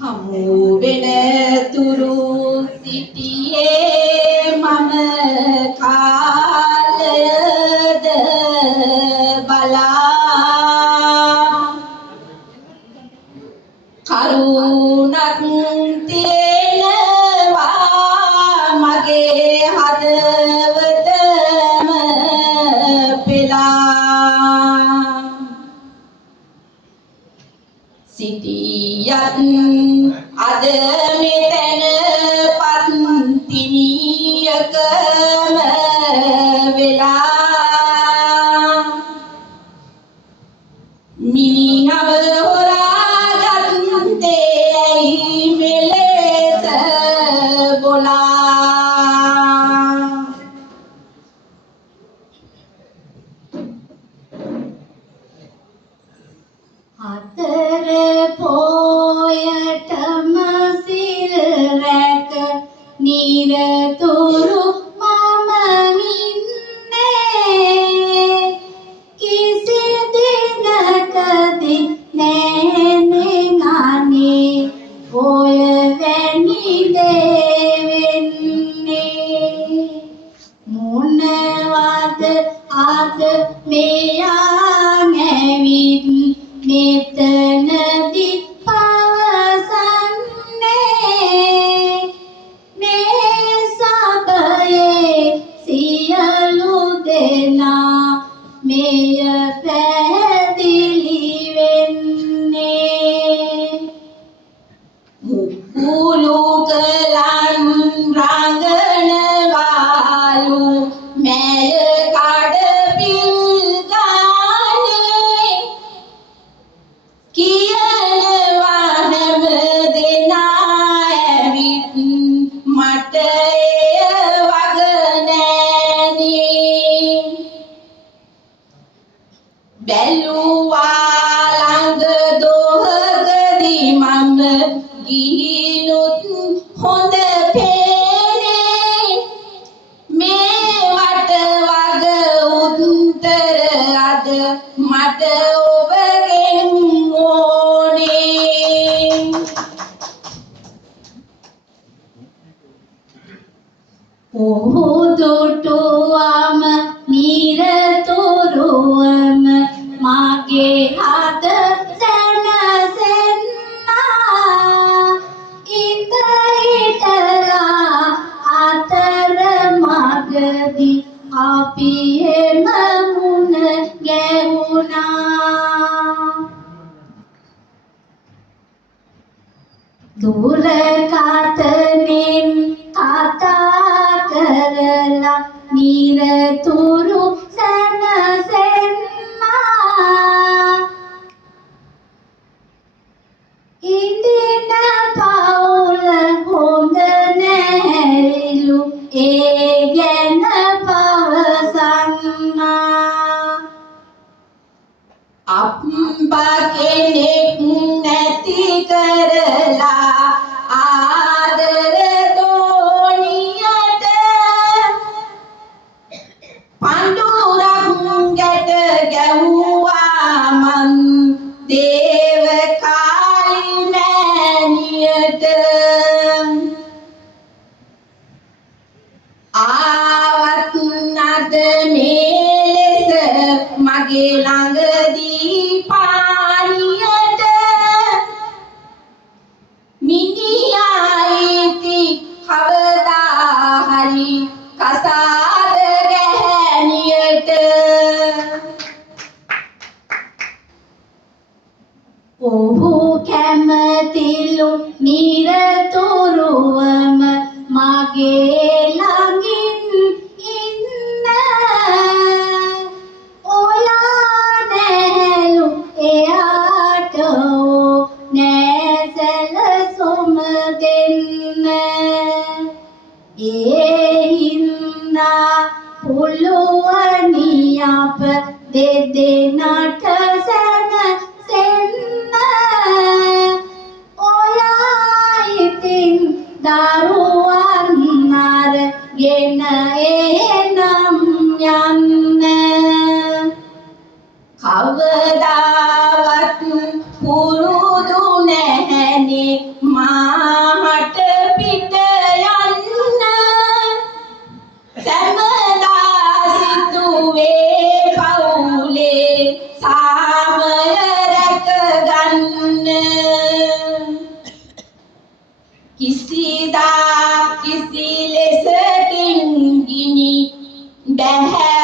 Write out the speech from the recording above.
හමු වෙන තුරු සිටියේ මම කාලයද බලා කරුණක් තියෙනවා මගේ හදවතම පෙළා සිටියත් අද මෙතන පත්තිනියකම වෙලා මිනිහව හොරාගත්තේ ඇයි මෙලෙස බොලා හතර පොයටම සිල් රැක නිරතුරු මම ඉන්නේ කිසි දිනකදී නැනේ අනේ ඔය වැනි දේ වෙන්නේ මොනවද අද මෙයා නැවිත් මෙතනදී පවසන්නේ මේ සබයේ සියලු දෙනා මෙය පැහැදිලි වෙන්නේ මුකුළු කලන් රඟනවාලු මැය කඩපිල් ගානේ කියනවා හැම දෙනා ඇවිත් මට එය වග නෑනේ බැලුවා ළඟ දොහකදී මම ගිහිනුත් හොඳ පේනේ මේ වට වග උත්තර අද මට ඔබගෙන් ඕනේ ඔහුදුටුවම නිරතුරුවම මගේ හද සැනසෙන්නා ඉඳ හිටලා අතර මගදී අපි එම මුණ ගැහුණා දුරකථනෙන් කතා කරලා නිරතුරු සැනසෙන්නා ඉඳින පවුල හොඳ නැහැලු ඒ ගැන පවසන්නා අප්පා කෙනෙක් නැති කරලා ආදර දෝනියට පඳුරක් ගැට ගැහුවා මන් දේව කාලි මෑණියට ආවත් නද මේ ලෙස මගේ ළඟදී පානියට මිනිහායිති කවදා හරි කසාද ගැහැණියට ඔහු කැමතිලු නිරතුරුවම මගේ ළඟින් ඉන්න ඔයා නැහැලු එයාට නැසැලසුම දෙන්න ඒ හින්දා පුළුවනි අප දෙදෙනාට සැනසෙන්න ඔයා ඉතින් දරුවන් අරගෙන එනම් යන්න කවදාවත් පුරුදු නැහැනේ කිසිදා කිසි ලෙසකින් ගිනි බැහැ